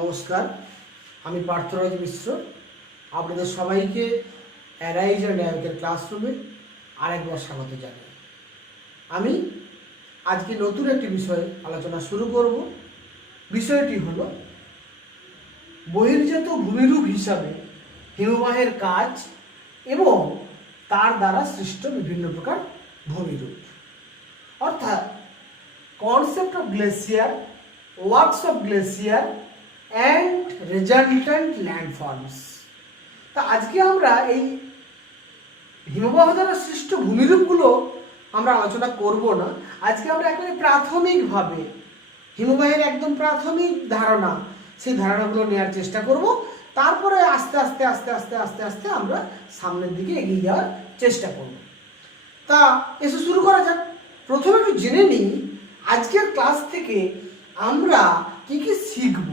নমস্কার, আমি পার্থরাজ মিশ্র। আপনাদের সবাইকে অ্যারাইজ অ্যান্ড অ্যাওয়েকের ক্লাসরুমে আরেকবার স্বাগত জানাই। আমি আজকে নতুন একটি বিষয়ে আলোচনা শুরু করব। বিষয়টি হলো বহির্জাত ভূমিরূপ হিসাবে হিমবাহের কাজ এবং তার দ্বারা সৃষ্ট বিভিন্ন প্রকার ভূমিরূপ, অর্থাৎ concept of glacier, works of glacier and resultant ল্যান্ডফর্মস। তা আজকে আমরা এই হিমবাহ দ্বারা সৃষ্ট ভূমিরূপগুলো আমরা আলোচনা করব না। আজকে আমরা একেবারে প্রাথমিকভাবে হিমবাহের একদম প্রাথমিক ধারণা, সেই ধারণাগুলো নেওয়ার চেষ্টা করব। তারপরে আস্তে আস্তে আস্তে আস্তে আস্তে আস্তে আমরা সামনের দিকে এগিয়ে যাওয়ার চেষ্টা করব। তা এসে শুরু করা যাক। প্রথমে একটু জেনে নিই আজকের ক্লাস থেকে আমরা কি কি শিখব,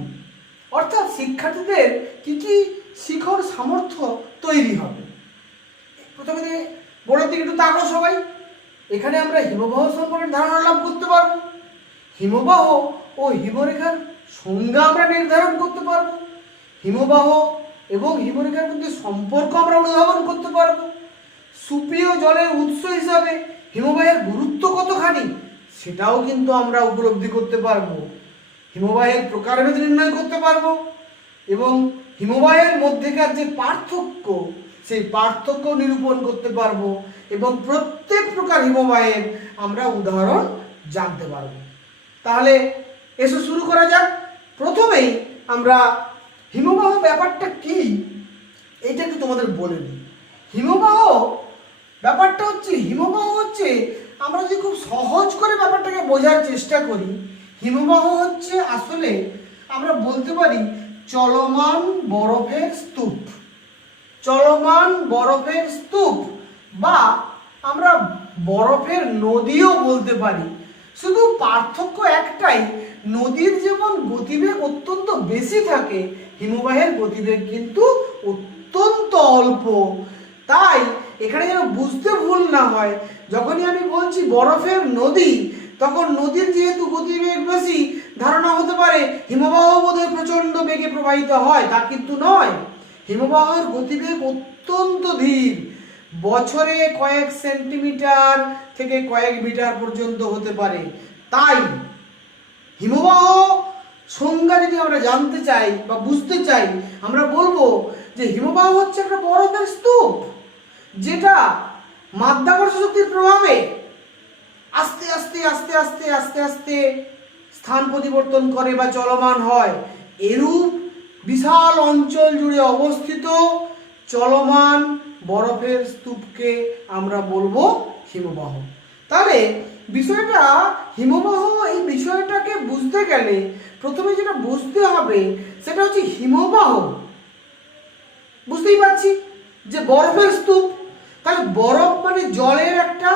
অর্থাৎ শিক্ষার্থীদের কি কি শিক্ষার সামর্থ্য তৈরি হবে। প্রথমে বোর্ডের দিকে একটু তাকাও সবাই। এখানে আমরা হিমবাহ সম্পর্কে ধারণা লাভ করতে পারবো, হিমবাহ ও হিমরেখার সংজ্ঞা আমরা নির্ধারণ করতে পারবো, হিমবাহ এবং হিমরেখার মধ্যে সম্পর্ক আমরা অনুধাবন করতে পারবো, সুপেয় জলের উৎস হিসাবে হিমবাহের গুরুত্ব কতখানি সেটাও কিন্তু আমরা উপলব্ধি করতে পারবো, হিমবাহের প্রকারভেদ নির্ণয় করতে পারবো এবং হিমবাহের মধ্যেকার যে পার্থক্য সেই পার্থক্য নিরূপণ করতে পারবো এবং প্রত্যেক প্রকার হিমবাহের আমরা উদাহরণ জানতে পারবো। তাহলে এসো শুরু করা যাক। প্রথমেই আমরা হিমবাহ ব্যাপারটা কি এটা একটু তোমাদের বলে দিই। হিমবাহ ব্যাপারটা হচ্ছে, হিমবাহ হচ্ছে, আমরা যদি খুব সহজ করে ব্যাপারটাকে বোঝার চেষ্টা করি, হিমবাহ হচ্ছে আসলে আমরা বলতে পারি চলমান বরফের স্তূপ, চলমান বরফের স্তূপ বা আমরা বরফের নদীও বলতে পারি। শুধু পার্থক্য একটাই, নদীর যেমন গতিবেগ অত্যন্ত বেশি থাকে, হিমবাহের গতিবেগ কিন্তু অত্যন্ত অল্প। তাই এখানে যেন বুঝতে ভুল না হয়, যখনই আমি বলছি বরফের নদী, তখন নদীর যেহেতু গতিবেগ বেশি, ধারণা হতে পারে হিমবাহ বোধহয় প্রচন্ড বেগে প্রবাহিত হয়, তা কিন্তু নয়। হিমবাহের গতিবেগ অত্যন্ত ধীর, বছরে কয়েক সেন্টিমিটার থেকে কয়েক মিটার পর্যন্ত হতে পারে। তাই হিমবাহ সংজ্ঞা যদি আমরা জানতে চাই বা বুঝতে চাই, আমরা বলবো যে হিমবাহ হচ্ছে একটা বরফের স্তূপ যেটা মাধ্যাকর্ষণ শক্তির প্রভাবে আস্তে আস্তে আস্তে আস্তে আস্তে আস্তে স্থান পরিবর্তন করে বা চলমান হয়। এরূপ বিশাল অঞ্চল জুড়ে অবস্থিত চলমান বরফের স্তূপকে আমরা বলবো হিমবাহ। তাহলে বিষয়টা হিমবাহ, এই বিষয়টাকে বুঝতে গেলে প্রথমে যেটা বুঝতে হবে সেটা হচ্ছে হিমবাহ, বুঝতেই পারছি যে বরফের স্তূপ, তাহলে বরফ মানে জলের একটা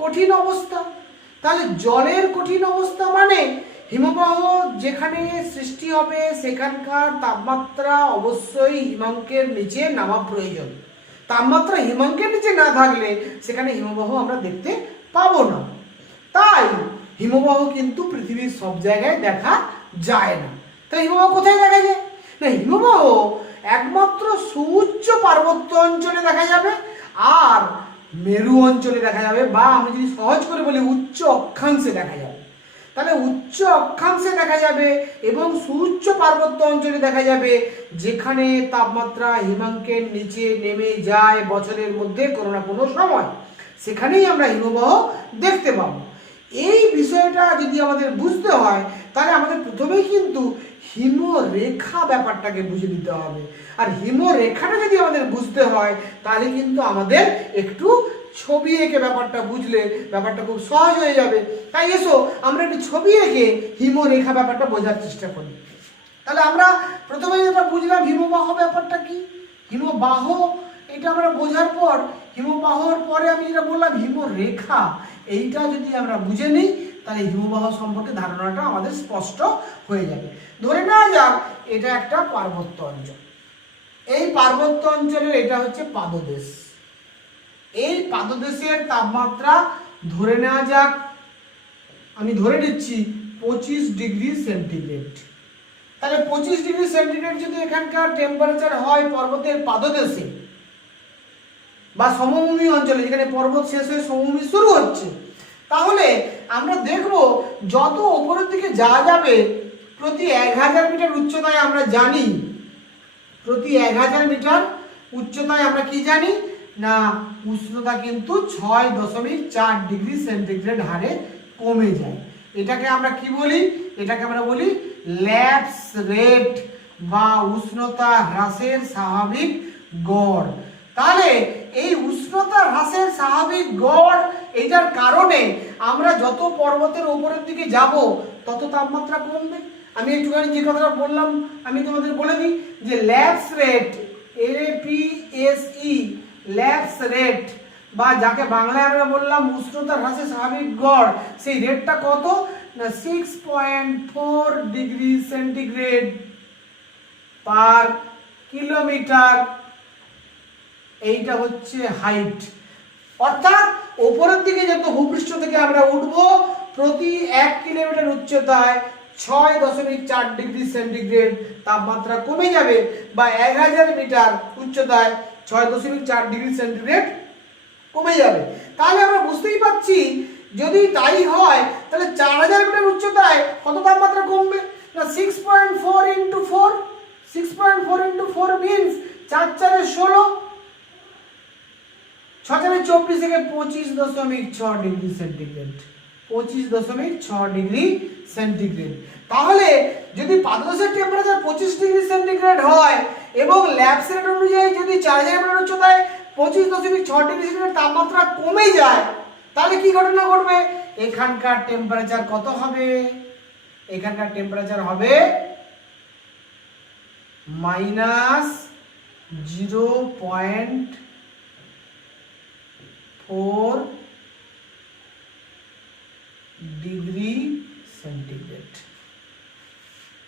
কঠিন অবস্থা। তাহলে জলের কঠিন অবস্থা মানে হিমবাহ যেখানে সৃষ্টি হবে সেখানকার তাপমাত্রা অবশ্যই হিমাঙ্কের নিচে নামা প্রয়োজন। তাপমাত্রা হিমাঙ্কের নিচে না থাকলে সেখানে হিমবাহ আমরা দেখতে পাবো না। তাই হিমবাহ কিন্তু পৃথিবীর সব জায়গায় দেখা যায় না। তাই হিমবাহ কোথায় দেখা যায় না, হিমবাহ একমাত্র সুউচ্চ পার্বত্য অঞ্চলে দেখা যাবে আর মেরু অঞ্চলে দেখা যাবে, বা আমি যদি সহজ করে বলি উচ্চ অক্ষাংশে দেখা যাবে। তাহলে উচ্চ অক্ষাংশে দেখা যাবে এবং সুউচ্চ পার্বত্য অঞ্চলে দেখা যাবে যেখানে তাপমাত্রা হিমাঙ্কের নিচে নেমে যায় বছরের মধ্যে কোনো না কোনো সময়, সেখানেই আমরা হিমবাহ দেখতে পাবো। এই বিষয়টা যদি আমাদের বুঝতে হয় তাহলে আমাদের প্রথমেই কিন্তু হিমরেখা ব্যাপারটাকে বুঝে দিতে হবে। আর হিমরেখাটা যদি আমাদের বুঝতে হয় তাহলে কিন্তু আমাদের একটু ছবি এঁকে ব্যাপারটা বুঝলে ব্যাপারটা খুব সহজ হয়ে যাবে। তাই এসো আমরা একটু ছবি এঁকে হিমরেখা ব্যাপারটা বোঝার চেষ্টা করি। তাহলে আমরা প্রথমে যেটা বুঝলাম হিমবাহ ব্যাপারটা কি, হিমবাহ এটা আমরা বোঝার পর হিমবাহর পরে আমি যেটা বললাম হিমরেখা, এইটা যদি আমরা বুঝে নিই তাহলে হিমবাহ সম্পর্কে ধারণাটা আমাদের স্পষ্ট হয়ে যাবে। ধরে নেওয়া যাক এটা একটা পার্বত্য অঞ্চল, এই পার্বত্য অঞ্চলের এটা হচ্ছে পাদদেশ। এই পাদদেশের তাপমাত্রা ধরে নেওয়া যাক, আমি ধরে নিচ্ছি 25 ডিগ্রি সেন্টিগ্রেড। তাহলে 25°C যদি এখানকার টেম্পারেচার হয় পর্বতের পাদদেশে বা সমভূমি অঞ্চলে, যেখানে পর্বত শেষ হয়ে সমভূমি শুরু হচ্ছে, তাহলে আমরা দেখব যত উপরের দিকে যাওয়া যাবে প্রতি 1000 মিটার উচ্চতায় আমরা জানি, প্রতি 1000 মিটার উচ্চতায় আমরা কি জানি না উষ্ণতা কিন্তু 6.4°C হারে কমে যায়। এটাকে আমরা কি বলি? এটাকে আমরা বলি ল্যাপস রেট বা উষ্ণতা হ্রাসের স্বাভাবিক গড়। তাহলে এই উষ্ণতা হ্রাসের স্বাভাবিক গড়, এটার কারণে আমরা যত পর্বতের উপরের দিকে যাব তত তাপমাত্রা কমবে। আমি একটুখানি যে কথাটা বললাম আমি তোমাদের বলে দিই যে lapse rate, LAPSE, lapse rate বা যাকে বাংলায় আমরা বললাম উষ্ণতা হ্রাসের স্বাভাবিক গড়, সেই রেটটা কত না 6.4°C পার কিলোমিটার। এইটা হচ্ছে হাইট, অর্থাৎ উপরের দিকে যত ভূপৃষ্ঠ থেকে আমরা উঠব প্রতি 1 কিলোমিটার উচ্চতায় 6.4°C তাপমাত্রা কমে যাবে, বা 1000 মিটার উচ্চতায় 6.4°C কমে যাবে। তাহলে আমরা বুঝতেই পারছি যদি তাই হয় তাহলে 4000 মিটার উচ্চতায় কত তাপমাত্রা কমবে না 6.4 into 4, 6.4 into 4 means 4 4 16, 6 4 24 থেকে 25.6°C, 25.6°C। তাহলে যদি পাদদেশের টেম্পারেচার 25°C হয় এবং ল্যাপস রেট অনুযায়ী যদি 4000 মিটার উচ্চতায় 25.6°C তাপমাত্রা কমে যায়, তাহলে কি ঘটনা ঘটবে? এখানকার টেম্পারেচার কত হবে? এখানকার টেম্পারেচার হবে -0.4°C।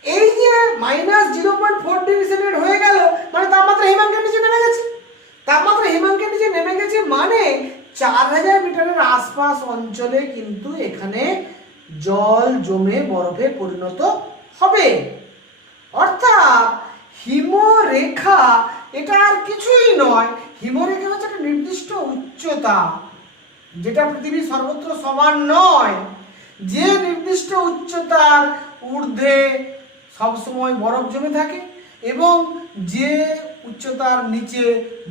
এই যে -0.4°C হয়ে গেল মানে তাপমাত্রা হিমাঙ্কের নিচে নেমে গেছে। তাপমাত্রা হিমাঙ্কের নিচে নেমে গেছে মানে 4000 মিটারের আশপাশ অঞ্চলে কিন্তু এখানে জল জমে বরফে পরিণত হবে। অর্থাৎ হিমরেখা এটা আর কিছুই নয়, হিমরেখা হচ্ছে একটা নির্দিষ্ট উচ্চতা, যেটা পৃথিবীর সর্বত্র সমান নয়। যে নির্দিষ্ট উচ্চতার ঊর্ধ্বে সবসময় বরফ জমে থাকে এবং যে উচ্চতার নিচে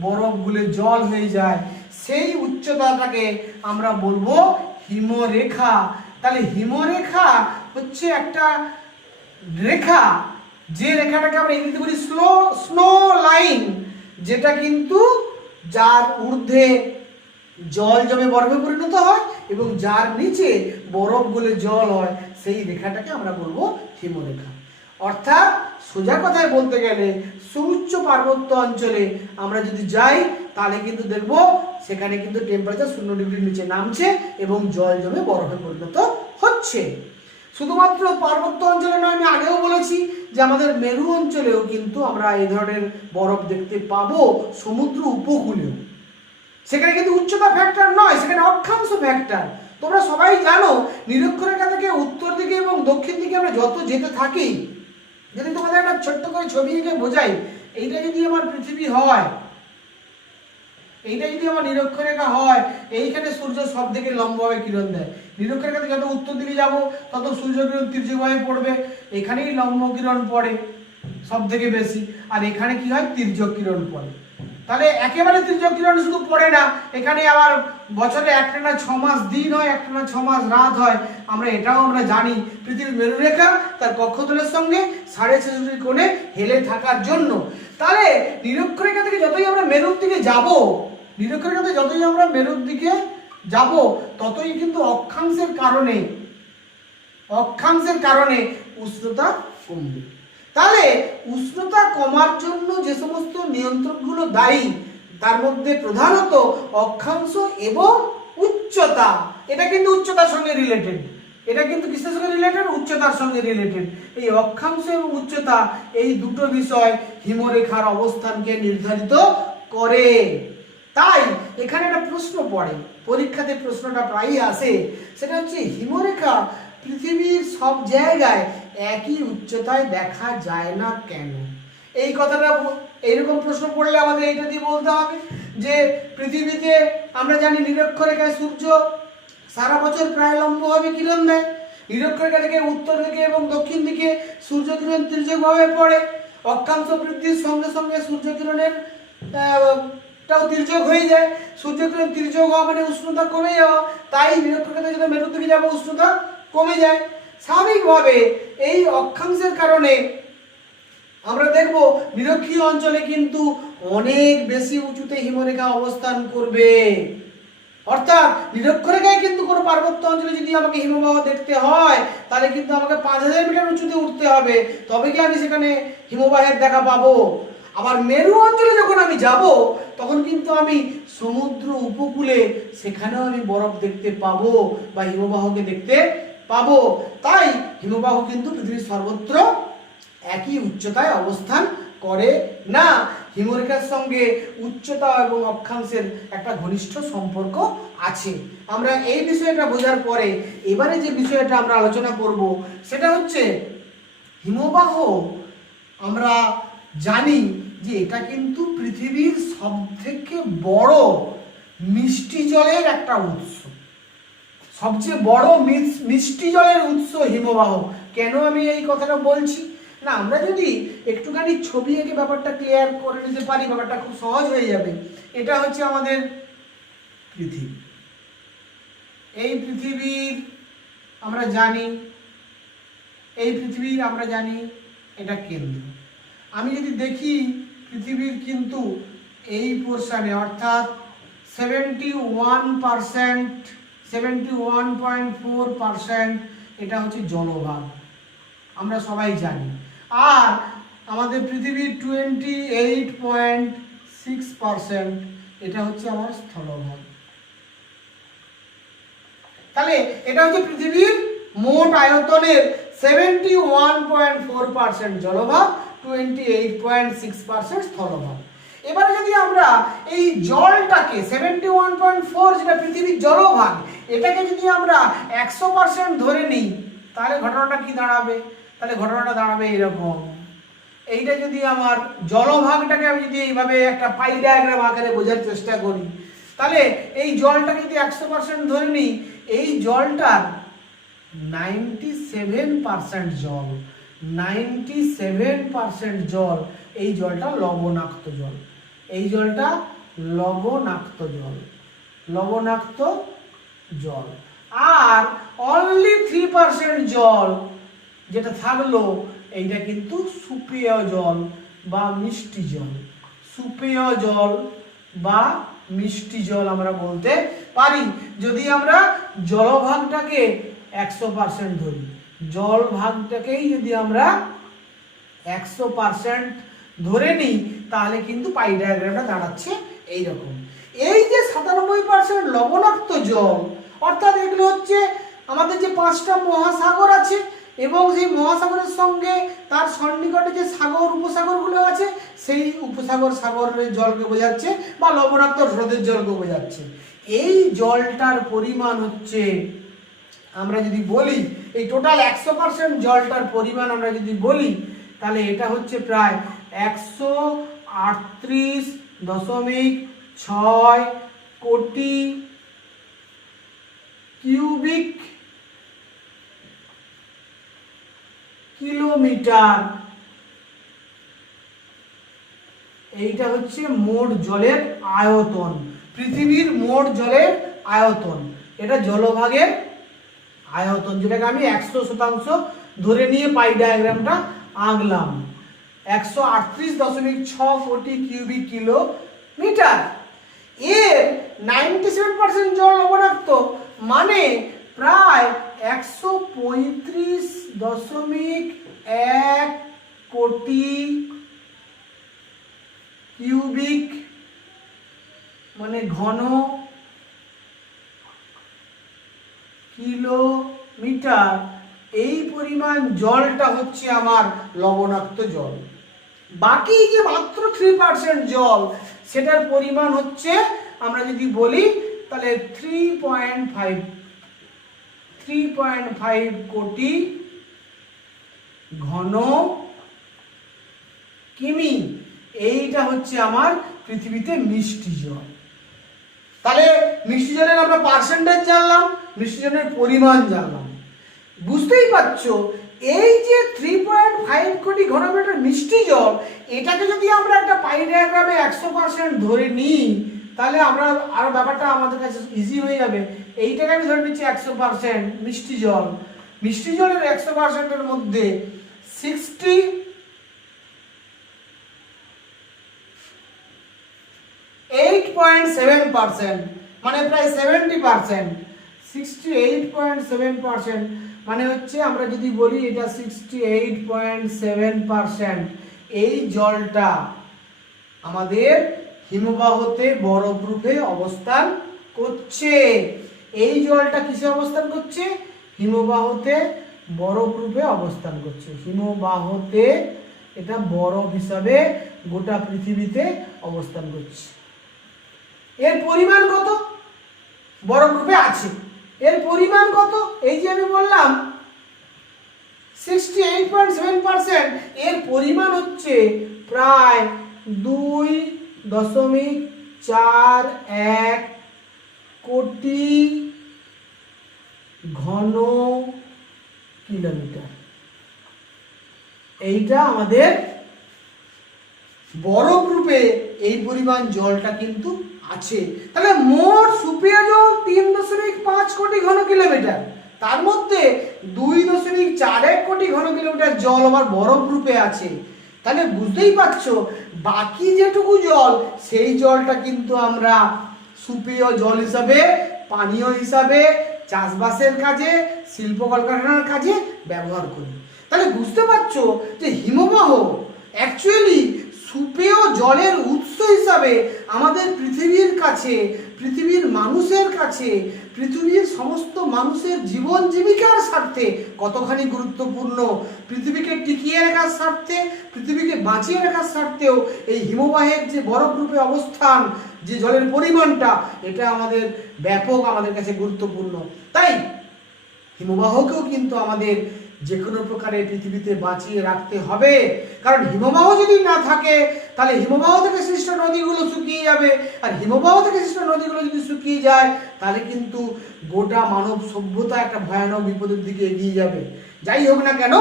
বরফ গুলে জল হয়ে যায়, সেই উচ্চতাটাকে আমরা বলবো হিমরেখা। তাহলে হিমরেখা হচ্ছে একটা রেখা, যে রেখাটাকে আমরা ইংরেজিতে বলি স্নো লাইন, যেটা কিন্তু যার ঊর্ধ্বে জল জমে বরফে পরিণত হয় এবং যার নিচে বরফ গলে জল হয়, সেই রেখাটাকে আমরা বলবো হিমরেখা। অর্থাৎ সোজা কথায় বলতে গেলে সুউচ্চ পার্বত্য অঞ্চলে আমরা যদি যাই তাহলে কিন্তু দেখব সেখানে কিন্তু টেম্পারেচার 0°C নিচে নামছে এবং জল জমে বরফে পরিণত হচ্ছে। শুধুমাত্র পার্বত্য অঞ্চলে নয়, আমি আগেও বলেছি যে আমাদের মেরু অঞ্চলেও কিন্তু আমরা এই ধরনের বরফ দেখতে পাবো, সমুদ্র উপকূলেও। সেখানে কিন্তু উচ্চতা ফ্যাক্টর নয়, সেখানে অক্ষাংশ ফ্যাক্টর। তোমরা সবাই জানো নিরক্ষরেখা থেকে উত্তর দিকে এবং দক্ষিণ দিকে আমরা যত যেতে থাকি, যদি তোমাদের একটা ছোট্ট করে ছবি এঁকে বোঝাই, এইটা যদি আমার পৃথিবী হয়, এইটা যদি আমার নিরক্ষরেখা হয়, এইখানে সূর্য সব দিকে লম্বভাবে কিরণ দেয়। নিরক্ষরেখা থেকে যত উত্তর দিকে যাব তত সূর্য কিরণ তির্যকভাবে পড়বে, এখানেই লম্ব কিরণ পড়ে সব থেকে বেশি, আর এখানে কি হয় তির্যক কিরণ পড়ে। তাহলে একেবারে তির্যক কিরণ শুধু পড়ে না, এখানে আবার বছরে একটানা 6 মাস দিন হয়, একটানা 6 মাস রাত হয়। এটাও আমরা জানি পৃথিবীর মেরুরেখা তার কক্ষতলের সঙ্গে 66.5 কোণে হেলে থাকার জন্য। তাহলে নিরক্ষরেখা থেকে যতই আমরা মেরুর দিকে যাব, নিরক্ষরেখা থেকে যতই আমরা মেরুর দিকে যাব ততই কিন্তু অক্ষাংশের কারণে উষ্ণতা কমবে। তাহলে উষ্ণতা কমার জন্য যে সমস্ত নিয়ন্ত্রকগুলো দায়ী তার মধ্যে প্রধানত অক্ষাংশ এবং উচ্চতা। এটা কিন্তু উচ্চতার সঙ্গে রিলেটেড, এটা কিন্তু কিসের সঙ্গে রিলেটেড? উচ্চতার সঙ্গে রিলেটেড। এই অক্ষাংশ এবং উচ্চতা এই দুটো বিষয় হিমরেখার অবস্থানকে নির্ধারিত করে। তাই এখানে একটা প্রশ্ন পড়ে, পরীক্ষাতে প্রশ্নটা প্রায়ই আসে, সেটা হচ্ছে হিমরেখা পৃথিবীর সব জায়গায় একই উচ্চতায় দেখা যায় না কেন? এই কথাটা এইরকম প্রশ্ন পড়লে আমাদের এইটা দিয়ে বলতে হবে যে পৃথিবীতে আমরা জানি নিরক্ষরেখায় সূর্য সারা বছর প্রায় লম্বভাবে কিরণ দেয়। নিরক্ষরেখা থেকে উত্তর দিকে এবং দক্ষিণ দিকে সূর্য কিরণ তির্যকভাবে পড়ে। অক্ষাংশ বৃদ্ধির সঙ্গে সঙ্গে সূর্য কিরণের টাও তির্যক হয়ে যায়। সূর্য কিরণ তির্যক হওয়া মানে উষ্ণতা কমে যাওয়া, তাই নিরক্ষরেখা থেকে মেরুর দিকে যাবো উষ্ণতা কমে যায়। স্বাভাবিকভাবে এই অক্ষাংশের কারণে আমরা দেখব নিরক্ষীয় অঞ্চলে কিন্তু অনেক বেশি উঁচুতে হিমরেখা অবস্থান করবে। অর্থাৎ নিরক্ষরেখায় কিন্তু কোনো পার্বত্য অঞ্চলে যদি আমাকে হিমবাহ দেখতে হয় তাহলে কিন্তু আমাকে 5000 মিটার উঁচুতে উঠতে হবে, তবে কি আমি সেখানে হিমবাহের দেখা পাবো। আবার মেরু অঞ্চলে যখন আমি যাব তখন কিন্তু আমি সমুদ্র উপকূলে সেখানেও আমি বরফ দেখতে পাবো বা হিমবাহকে দেখতে পাবো। তাই হিমবাহ কিন্তু পৃথিবীর সর্বত্র একই উচ্চতায় অবস্থান করে না। হিমরেখার সঙ্গে উচ্চতা এবং অক্ষাংশের একটা ঘনিষ্ঠ সম্পর্ক আছে। আমরা এই বিষয়টা বোঝার পরে এবারে যে বিষয়টা আমরা আলোচনা করব সেটা হচ্ছে হিমবাহ। আমরা জানি যে এটা কিন্তু পৃথিবীর সবথেকে বড় মিষ্টি জলের একটা উৎস, সবচেয়ে বড় মিষ্টি জলের উৎস হিমবাহ। কেন আমি এই কথাটা বলছি না, আমরা যদি একটুখানি ছবি এঁকে ব্যাপারটা ক্লিয়ার করে নিতে পারি ব্যাপারটা খুব সহজ হয়ে যাবে। এটা হচ্ছে আমাদের পৃথিবী। এই পৃথিবীর আমরা জানি এটা কেন্দ্র। আমি যদি দেখি পৃথিবীর কিন্তু এই পোর্শনে অর্থাৎ 71.4% এটা হচ্ছে জলভাগ, আমরা সবাই জানি। আর আমাদের পৃথিবীর 28.6% এটা হচ্ছে আমার স্থলভাগ। তাহলে এটা হচ্ছে পৃথিবীর মোট আয়তনের 71.4% জলভাগ, 28.6% স্থলভাগ। এবারে যদি আমরা এই জলটাকে 71.4 যেটা পৃথিবীর জলভাগ এটাকে যদি আমরা 100% ধরে নিই তাহলে ঘটনাটা কি দাঁড়াবে? তাহলে ঘটনাটা দাঁড়াবে এরকম। এইটা যদি আমার জলভাগটাকে আমি যদি এইভাবে একটা পাই ডায়াগ্রাম আকারে বোঝার চেষ্টা করি তাহলে এই জলটাকে যদি 100% ধরে নিই, এই জলটার 97% জল, 97% জল, এই জলটা লবণাক্ত জল। এই জলটা লবণাক্ত জল। আর অনলি 3% জল যেটা থাকলো এইটা কিন্তু সুপেয় জল বা মিষ্টি জল। সুপেয় জল বা মিষ্টি জল আমরা বলতে পারি যদি আমরা জলভাগটাকে 100% ধরি। জল ভাগটাকেই যদি আমরা 100% ধরে নিই তাহলে কিন্তু পাই ডায়াগ্রামটা দাঁড়াচ্ছে এইরকম। এই যে 97% লবণাক্ত জল, অর্থাৎ এগুলো হচ্ছে আমাদের যে 5টা মহাসাগর আছে এবং সেই মহাসাগরের সঙ্গে তার সন্নিকটে যে সাগর উপসাগরগুলো আছে সেই সাগরের জলকে বোঝাচ্ছে বা লবণাক্ত হ্রদের জলকে বোঝাচ্ছে। এই জলটার পরিমাণ হচ্ছে, আমরা যদি বলি এই টোটাল 100% জলটার পরিমাণ আমরা যদি বলি তাহলে এটা হচ্ছে প্রায় 138.6 কোটি কিউবিক কিলোমিটার। এইটা হচ্ছে মোট জলের আয়তন, পৃথিবীর মোট জলের আয়তন। এটা জলভাগের আয়তন যেটাকে আমি 100% ধরে নিয়ে পাই ডায়াগ্রামটা আঁকলাম। 138.6 কোটি কিউবিক কিলোমিটার। এর 97% জল লবণাক্ত, মানে প্রায় 135.1 কোটি কিউবিক মানে ঘন কিলোমিটার। এই পরিমাণ জলটা হচ্ছে আমার লবণাক্ত জল। বাকি যে মাত্র 3% জল সেটার পরিমাণ হচ্ছে আমরা যদি বলি তাহলে 3.5 কোটি ঘন কিমি, এইটা হচ্ছে আমার পৃথিবীতে মিষ্টি জল। তাহলে মিষ্টি জলের আমরা পার্সেন্টেজ জানলাম, মিষ্টি জলের পরিমাণ জানলাম। বুঝতেই পারছো এই যে 3.5 কোটি ঘনমিটার মিষ্টি জল, এটাকে যদি আমরা একটা পাই ডায়াগ্রামে 100% ধরে নিই, তাহলে আমরা আরো ব্যাপারটা আমাদের কাছে ইজি হয়ে যাবে। এইটাকে আমি ধরে নিচ্ছি 100% মিষ্টি জল। মিষ্টি জলের 100% এর মধ্যে 68.7%, মানে প্রায় 70%, 68.7% মানে হচ্ছে আমরা যদি বলি এটা 68.7%, এই জলটা আমাদের হিমবাহতে বরফরূপে অবস্থান করছে। এই জলটা কিসে অবস্থান করছে? হিমবাহতে বরফরূপে অবস্থান করছে। হিমবাহতে এটা বরফ হিসাবে গোটা পৃথিবীতে অবস্থান করছে। এর পরিমাণ কত? বরফরূপে আছে, এর পরিমাণ কত? এই যে আমি বললাম 68.7%, এর পরিমাণ হচ্ছে প্রায় 2.41 কোটি ঘন কিলোমিটার। এইটা আমাদের বরফ রূপে এই পরিমাণ জলটা কিন্তু আছে। তাহলে মোট সুপেয় জল 3.5 কোটি ঘন কিলোমিটার, তার মধ্যে 2.41 কোটি ঘন কিলোমিটার জল আমার বরফ রূপে আছে। তাহলে বুঝতেই পারছো বাকি যেটুকু জল, সেই জলটা কিন্তু আমরা সুপেয় জল হিসাবে, পানীয় হিসাবে, চাষবাসের কাজে, শিল্প কলকারখানার কাজে ব্যবহার করি। তাহলে বুঝতে পারছো যে হিমবাহ অ্যাকচুয়ালি সুপেয় জলের উৎস হিসাবে আমাদের পৃথিবীর কাছে, পৃথিবীর মানুষের কাছে, পৃথিবীর সমস্ত মানুষের জীবন জীবিকার স্বার্থে কতখানি গুরুত্বপূর্ণ। পৃথিবীকে টিকিয়ে রাখার স্বার্থে, পৃথিবীকে বাঁচিয়ে রাখার স্বার্থেও এই হিমবাহের যে বরফ রূপে অবস্থান, যে জলের পরিমাণটা, এটা আমাদের ব্যাপক, আমাদের কাছে গুরুত্বপূর্ণ। তাই হিমবাহকেও কিন্তু আমাদের যে কোনো প্রকারে পৃথিবীতে বাঁচিয়ে রাখতে হবে। কারণ হিমবাহ যদি না থাকে তাহলে হিমবাহ থেকে সৃষ্ট নদীগুলো শুকিয়ে যাবে, আর হিমবাহ থেকে সৃষ্ট নদীগুলো যদি শুকিয়ে যায় তাহলে কিন্তু গোটা মানব সভ্যতা একটা ভয়ানক বিপদের দিকে এগিয়ে যাবে। যাই হোক না কেন,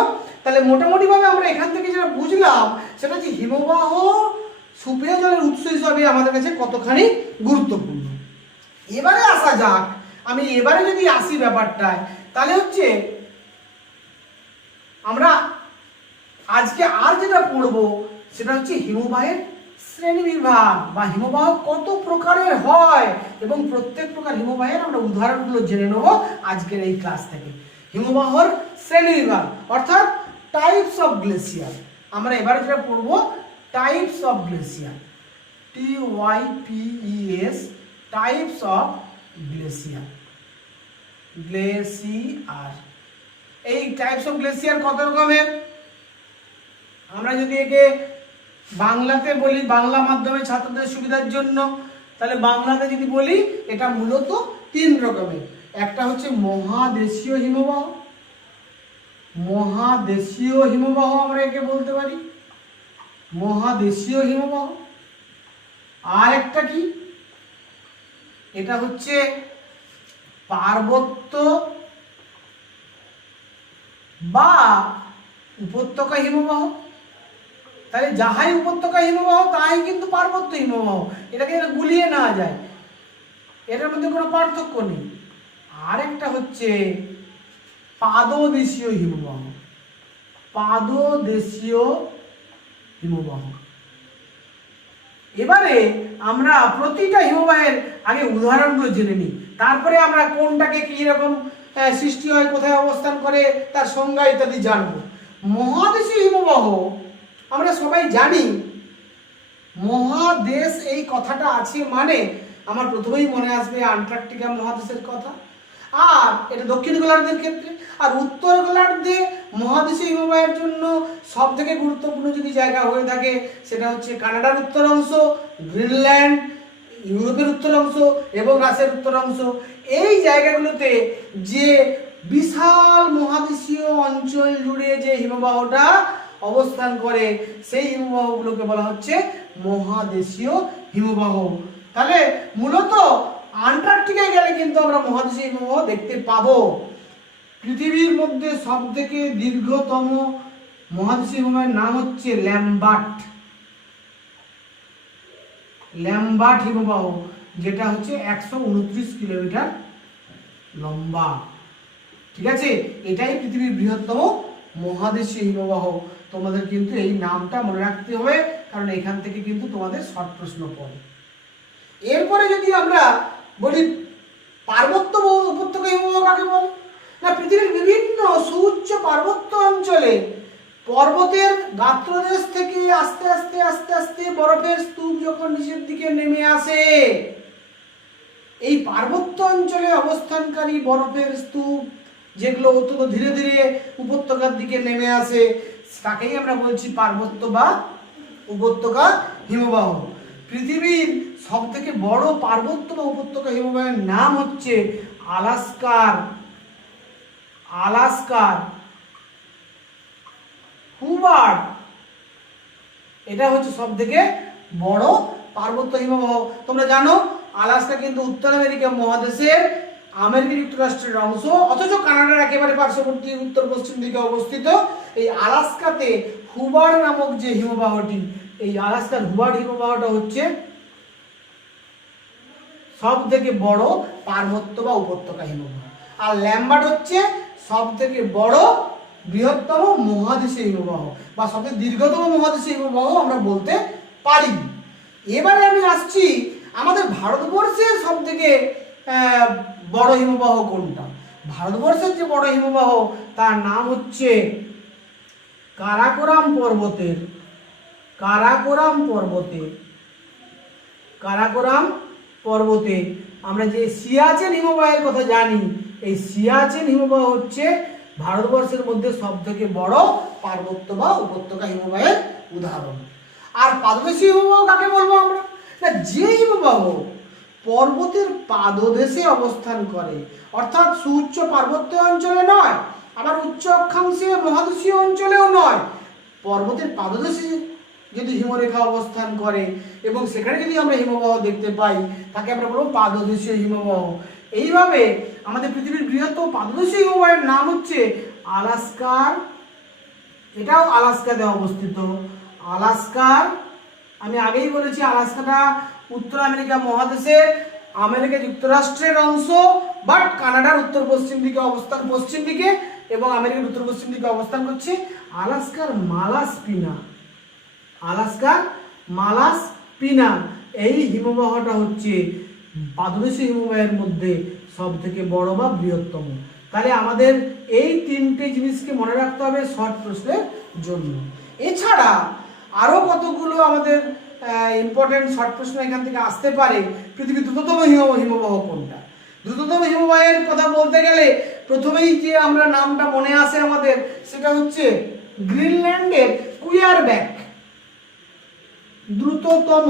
তাহলে মোটামুটিভাবে আমরা এখান থেকে যেটা বুঝলাম সেটা হচ্ছে হিমবাহ সুপেয় জলের উৎস হিসাবে আমাদের কাছে কতখানি গুরুত্বপূর্ণ। এবারে আসা যাক, আমি এবারে যদি আসি ব্যাপারটায়, তাহলে হচ্ছে আমরা আজকে আর যেটা পড়বো সেটা হচ্ছে হিমবাহের শ্রেণী বিভাগ, বা হিমবাহ কত প্রকারের হয় এবং প্রত্যেক প্রকার হিমবাহের আমরা উদাহরণগুলো জেনে নেব আজকের এই ক্লাস থেকে। হিমবাহর শ্রেণী বিভাগ অর্থাৎ টাইপস অফ গ্লেসিয়ার। আমরা এবারে যেটা পড়বো types of glacier, TYPES, types of glacier. Glacier, এই টাইপস অফ গ্লেসিয়ার কত রকমের? আমরা যদি একে বাংলাতে বলি, বাংলা মাধ্যমে ছাত্রদের সুবিধার জন্য, তাহলে বাংলাতে যদি বলি এটা মূলত 3 রকমের। একটা হচ্ছে মহাদেশীয় হিমবাহ, মহাদেশীয় হিমবাহ আমরা একে বলতে পারি, মহাদেশীয় হিমবাহ। আর একটা কি, এটা হচ্ছে পার্বত্য বা উপত্যকা হিমবাহ। তাহলে যাহাই উপত্যকা হিমবাহ তাই কিন্তু পার্বত্য হিমবাহ, এটাকে গুলিয়ে নেওয়া যায়, এটার মধ্যে কোনো পার্থক্য নেই। আরেকটা হচ্ছে পাদদেশীয় হিমবাহ, পাদদেশীয় হিমবাহ। এবারে আমরা প্রতিটা হিমবাহের আগে উদাহরণগুলো জেনে নিই, তারপরে আমরা কোনটাকে কি রকম সৃষ্টি হয়, কোথায় অবস্থান করে, তার সংজ্ঞা ইত্যাদি জানবো। মহাদেশীয় হিমবাহ আমরা সবাই জানি, মহাদেশ এই কথাটা আছে মানে আমার প্রথমেই মনে আসবে আন্টার্কটিকা মহাদেশের কথা, আর এটা দক্ষিণ গোলার্ধের ক্ষেত্রে। আর উত্তর গোলার্ধে মহাদেশীয় হিমবাহের জন্য সব থেকে গুরুত্বপূর্ণ যদি জায়গা হয়ে থাকে সেটা হচ্ছে কানাডার উত্তর অংশ, গ্রিনল্যান্ড, ইউরোপের উত্তর অংশ এবং রাশিয়ার উত্তর অংশ। এই জায়গাগুলোতে যে বিশাল মহাদেশীয় অঞ্চল জুড়ে যে হিমবাহটা অবস্থান করে সেই হিমবাহগুলোকে বলা হচ্ছে মহাদেশীয় হিমবাহ। তাহলে মূলত আন্টার্কটিকায় গেলে কিন্তু আমরা মহাদেশীয় হিমবাহ দেখতে পাবো। পৃথিবীর মধ্যে সব থেকে দীর্ঘতম মহাদেশীয় হিমবাহের নাম হচ্ছে ল্যাম্বার্ট হিমবাহ, যেটা হচ্ছে 129 কিলোমিটার লম্বা। ঠিক আছে, এটাই পৃথিবীর বৃহত্তম মহাদেশীয় হিমবাহ। তোমাদের কিন্তু এই নামটা মনে রাখতে হবে, কারণ এখান থেকে কিন্তু তোমাদের শর্ট প্রশ্ন পড়ে। এরপরে যদি আমরা বলি পার্বত্য উপত্যকা হিমবাহ কাকে বলে, না পৃথিবীর বিভিন্ন সুউচ্চ পার্বত্য অঞ্চলে পর্বতের গাত্রদেশ থেকে আস্তে আস্তে আস্তে আস্তে বরফের স্তূপ যখন নিচের দিকে নেমে আসে, এই পার্বত্য অঞ্চলে অবস্থানকারী বরফের স্তূপ যেগুলো অত্যন্ত ধীরে ধীরে উপত্যকার দিকে নেমে আসে, তাকেই আমরা বলছি পার্বত্য বা উপত্যকা হিমবাহ। পৃথিবীর সব থেকে বড় পার্বত্য বা উপত্যকা হিমবাহের নাম হচ্ছে আলাস্কার হুবার্ট। এটা হচ্ছে সব থেকে বড় পার্বত্য হিমবাহ। তোমরা জানো আলাস্কা কিন্তু উত্তর আমেরিকা মহাদেশের আমেরিকা যুক্তরাষ্ট্রের অংশ, অথচ কানাডার একেবারে পার্শ্ববর্তী উত্তর পশ্চিম দিকে অবস্থিত। এই আলাস্কাতে হুবার্ট নামক যে হিমবাহটি, এই আলাস্কার হুবার্ট হিমবাহটা হচ্ছে সব থেকে বড় পার্বত্য বা উপত্যকা হিমবাহ। আর ল্যাম্বার্ট হচ্ছে সব থেকে বড় বৃহত্তম মহাদেশীয় হিমবাহ বা সবচেয়ে দীর্ঘতম মহাদেশীয় হিমবাহ আমরা বলতে পারি। এবারে আমি আসছি আমাদের ভারতবর্ষের সব থেকে বড় হিমবাহ কোনটা। ভারতবর্ষের যে বড় হিমবাহ তার নাম হচ্ছে কারাকোরাম পর্বতে আমরা যে সিয়াচেন হিমবাহের কথা জানি, এই সিয়াচেন হিমবাহ হচ্ছে ভারতবর্ষের মধ্যে সব থেকে বড় পার্বত্য বা উপত্যকা হিমবাহের উদাহরণ। আর পাদদেশীয় হিমবাহ কাকে বলবো আমরা, না যে হিমবাহ পর্বতের পাদদেশে অবস্থান করে, অর্থাৎ সুউচ্চ পার্বত্য অঞ্চলে নয়, আবার উচ্চ অক্ষাংশে মহাদেশীয় অঞ্চলেও নয়, পর্বতের পাদদেশে যদি হিমরেখা অবস্থান করে এবং সেখানে যদি আমরা হিমবাহ দেখতে পাই, তাকে আমরা বলবো পাদদেশীয় হিমবাহ। এইভাবে আমাদের পৃথিবীর বৃহত্তম পাদদেশীয় হিমবাহের নাম হচ্ছে আলাস্কার, এটাও আলাস্কাতে অবস্থিত। আলাস্কার, আমি আগেই বলেছি আলাস্কাটা উত্তর আমেরিকা মহাদেশের আমেরিকা যুক্তরাষ্ট্রের অংশ, বাট কানাডার উত্তর পশ্চিম দিকে অবস্থান, পশ্চিম দিকে, এবং আমেরিকার উত্তর পশ্চিম দিকে অবস্থান করছে। আলাস্কার মালাস্পিনা এই হিমবাহটা হচ্ছে পাদদেশীয় হিমবাহের মধ্যে সব থেকে বড় বা বৃহত্তম। তাহলে আমাদের এই তিনটে জিনিসকে মনে রাখতে হবে শর্ট প্রশ্নের জন্য। এছাড়া আরো কতগুলো আমাদের ইম্পর্টেন্ট শর্ট প্রশ্ন এখান থেকে আসতে পারে। পৃথিবীর দ্রুততম হিমবাহ কোনটা? দ্রুততম হিমবাহের কথা বলতে গেলে প্রথমেই যে আমরা নামটা মনে আসে আমাদের, সেটা হচ্ছে গ্রিনল্যান্ডের কুয়ারব্যাক। দ্রুততম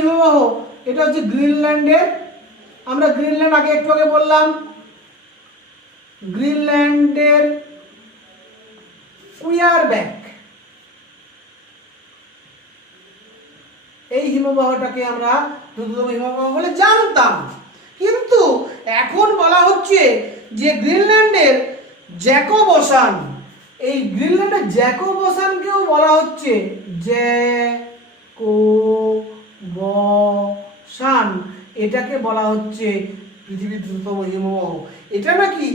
হিমবাহ এটা হচ্ছে গ্রিনল্যান্ডের, আমরা গ্রিনল্যান্ড একটু আগে বললাম, গ্রিনল্যান্ডের কুয়ারব্যাক এই হিমবাহটাকে আমরা দ্রুততম হিমবাহ বলে জানতাম। কিন্তু এখন বলা হচ্ছে যে গ্রিনল্যান্ডের জ্যাকোবসান, এই গ্রিনল্যান্ডের জ্যাকোবসানকেও বলা হচ্ছে জ্যাকোবসান, এটাকে বলা হচ্ছে পৃথিবীর দ্রুততম হিমবাহ। এটা নাকি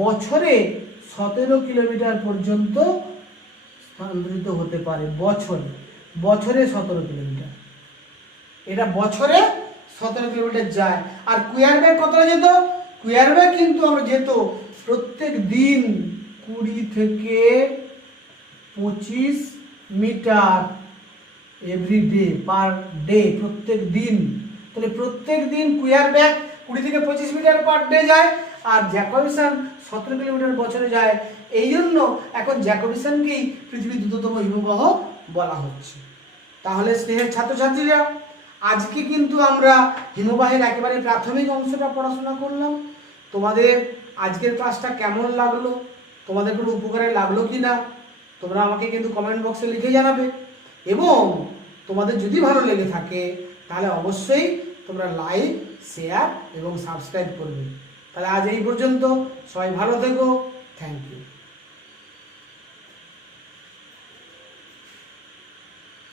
বছরে 17 কিলোমিটার পর্যন্ত স্থানান্তরিত হতে পারে। বছরে 17 কিলোমিটার, এটা বছরে 17 কিলোমিটার যায়। আর কুয়ারব্যাক কতটা যেত? কুয়ারব্যাক কিন্তু আমরা যেত প্রত্যেক দিন 20 থেকে 25 মিটার এভরিডে, পার ডে, প্রত্যেক দিন। তাহলে প্রত্যেক দিন কুয়ারব্যাক 20 থেকে 25 মিটার পার ডে যায়, আর জ্যাকোবসান 17 কিলোমিটার বছরে যায়। এই জন্য এখন জ্যাকোবসানকেই পৃথিবীর দ্রুততম হিমবাহ বলা হচ্ছে। তাহলে স্নেহের ছাত্রছাত্রীরা, আজকে কিন্তু আমরা হিমবাহের একেবারে প্রাথমিক অংশটা পড়াশোনা করলাম। তোমাদের আজকের ক্লাসটা কেমন লাগলো, তোমাদের কোনো উপকারে লাগলো কি না তোমরা আমাকে কিন্তু কমেন্ট বক্সে লিখে জানাবে। এবং তোমাদের যদি ভালো লেগে থাকে তাহলে অবশ্যই তোমরা লাইক, শেয়ার এবং সাবস্ক্রাইব করবে। তাহলে আজ এই পর্যন্ত, সবাই ভালো থেকো। Thank you.